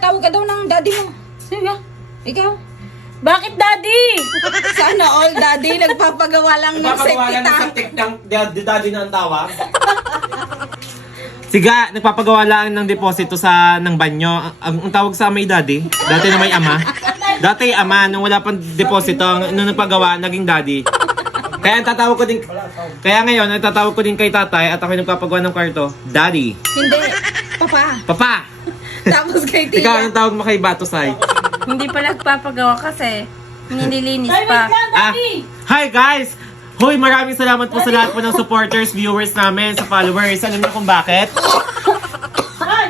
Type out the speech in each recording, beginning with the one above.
tinatawag ka daw ng daddy mo. Sige. Ikaw? Bakit, Daddy? Sana all daddy nagpapagawa lang ng Nagpapagawa safety lang ng tank. septic tank, daddy na ang tawag. Siga, nagpapagawa lang ng deposito ng banyo. Ang tawag sa may daddy, dati na may ama. Dati ama, nung wala pang deposito, nung nagpagawa, naging daddy. Kaya ang tatawag ko din, kaya ngayon, ang tatawag ko din kay tatay at ako yung nagpapagawa ng kwarto, daddy. Hindi. Papa. Papa! Tapos kay Tia. Ikaw, anong tawag mo kay Batusay? Hindi pa nagpapagawa kasi nililinis pa. Hi guys! Hoy, maraming salamat po sa lahat po ng supporters, viewers namin, sa followers. Alam niyo kung bakit?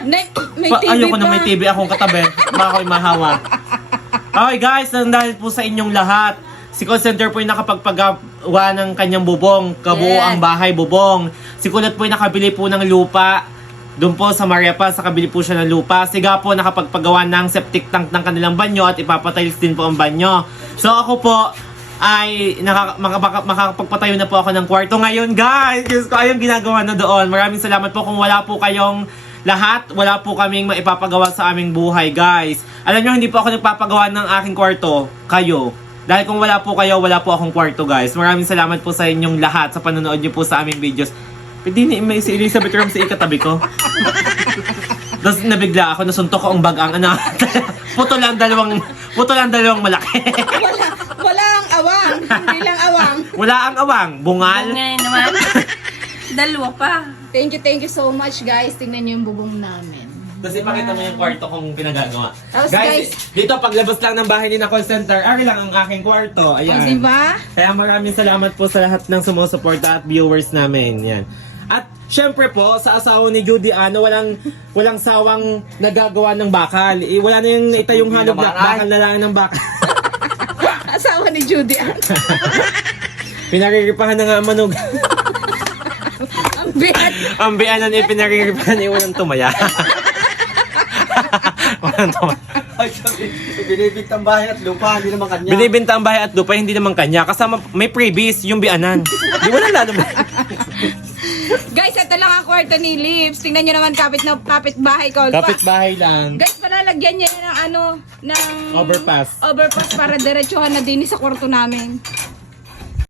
May TV Ayoko pa. na may TV akong katabi. Baka ako'y mahawa. Okay guys, dahil po sa inyong lahat, si call center po yung nakapagpagawa ng kanyang bubong. Kabuoang bahay bubong. Si Kulot po yung nakabili po ng lupa. Doon po sa Maria Paz, nakabili po siya ng lupa. Siga po nakapagpagawa ng septic tank ng kanilang banyo at ipapatiles din po ang banyo. So ako po ay makakapagpatayo na po ako ng kwarto ngayon guys. Diyos ko, ayun ginagawa na doon. Maraming salamat po kung wala po kayong lahat. Wala po kaming maipapagawa sa aming buhay guys. Alam nyo, hindi po ako nagpapagawa ng aking kwarto. Kayo. Dahil kung wala po kayo, wala po akong kwarto guys. Maraming salamat po sa inyong lahat sa panonood nyo po sa aming videos. Pwede ni may si Elizabeth Ramsey ikatabi ko. Tapos nabigla ako, nasuntok ko ang bagang ano. Putol lang dalawang malaki. Wala ang awang. Hindi lang awang. Wala ang awang, bungal. Ngayon naman. Dalawa pa. Thank you so much guys. Tingnan niyo yung bubong namin. Tapos ipakita mo yung kwarto kong pinagagawa. Tapos, Guys, dito paglabas lang ng bahay ni na call center, ari lang ang aking kwarto. Ayan. Diba? Kaya maraming salamat po sa lahat ng sumusuporta at viewers namin. Yan. At syempre po, sa asawa ni Judy Ano, walang sawang nagagawa ng bakal. Wala na yung itayong halog na bakal na lang ng bakal. Asawa ni Judy. Pinariripahan na nga ang manog. Ang bihat. Ang bianan ay pinariripahan ay walang tumaya. Walang tumaya. Binibigta ang bahay at lupa, hindi naman kanya. Binibenta ang bahay at lupa, hindi naman kanya. Kasama may previous yung bianan. Di wala lalo ba? Guys, ito lang ang kwarto ni Lips. Tingnan nyo naman kapit bahay ko. Kapit bahay lang. Guys, palalagyan niya ng ng Overpass. overpass para diretsuhan na din sa kwarto namin.